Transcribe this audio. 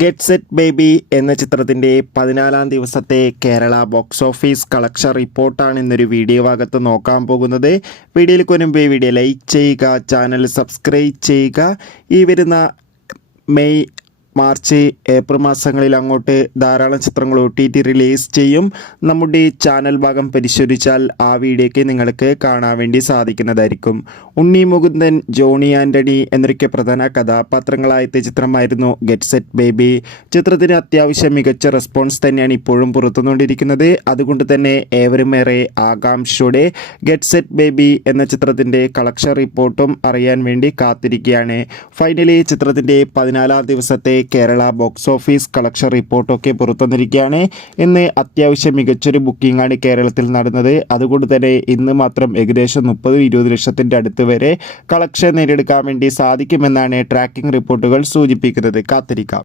Get set baby എന്ന ചിത്രത്തിൻ്റെ 14-ാം ദിവസത്തെ കേരള ബോക്സ് ഓഫീസ് കളക്ഷൻ റിപ്പോർട്ടാണ് ഇന്നൊരു വീഡിയോ ഭാഗത്ത് നോക്കാൻ പോകുന്നത്. വീഡിയോയിൽ മുൻപ് വീഡിയോ ലൈക്ക് ചെയ്യുക, ചാനൽ സബ്സ്ക്രൈബ് ചെയ്യുക. ഈ വരുന്ന മെയ്, മാർച്ച്, ഏപ്രിൽ മാസങ്ങളിൽ അങ്ങോട്ട് ധാരാളം ചിത്രങ്ങൾ OTT റിലീസ് ചെയ്യും. നമ്മുടെ ചാനൽ ഭാഗം പരിശോധിച്ചാൽ ആ വീഡിയോയ്ക്ക് നിങ്ങൾക്ക് കാണാൻ വേണ്ടി സാധിക്കുന്നതായിരിക്കും. ഉണ്ണി മുകുന്ദൻ, ജോണി ആൻ്റണി എന്നൊക്കെ പ്രധാന കഥാപാത്രങ്ങളായ ചിത്രമായിരുന്നു ഗെറ്റ് സെറ്റ് ബേബി. ചിത്രത്തിന് അത്യാവശ്യം മികച്ച റെസ്പോൺസ് തന്നെയാണ് ഇപ്പോഴും പുറത്തുകൊണ്ടിരിക്കുന്നത്. അതുകൊണ്ട് തന്നെ ഏവരും ഏറെ ആകാംക്ഷയോടെ ഗെറ്റ് സെറ്റ് ബേബി എന്ന ചിത്രത്തിൻ്റെ കളക്ഷൻ റിപ്പോർട്ടും അറിയാൻ വേണ്ടി കാത്തിരിക്കുകയാണ്. ഫൈനലി ചിത്രത്തിൻ്റെ 14-ാം ദിവസത്തെ കേരള ബോക്സ് ഓഫീസ് കളക്ഷൻ റിപ്പോർട്ടൊക്കെ പുറത്തുവന്നിരിക്കുകയാണ്. ഇന്ന് അത്യാവശ്യം മികച്ചൊരു ബുക്കിംഗ് ആണ് കേരളത്തിൽ നടന്നത്. അതുകൊണ്ട് തന്നെ ഇന്ന് മാത്രം ഏകദേശം 30-20 ലക്ഷത്തിൻ്റെ അടുത്ത് വരെ കളക്ഷൻ നേടിയെടുക്കാൻ വേണ്ടി സാധിക്കുമെന്നാണ് ട്രാക്കിംഗ് റിപ്പോർട്ടുകൾ സൂചിപ്പിക്കുന്നത്. കാത്തിരിക്കാം.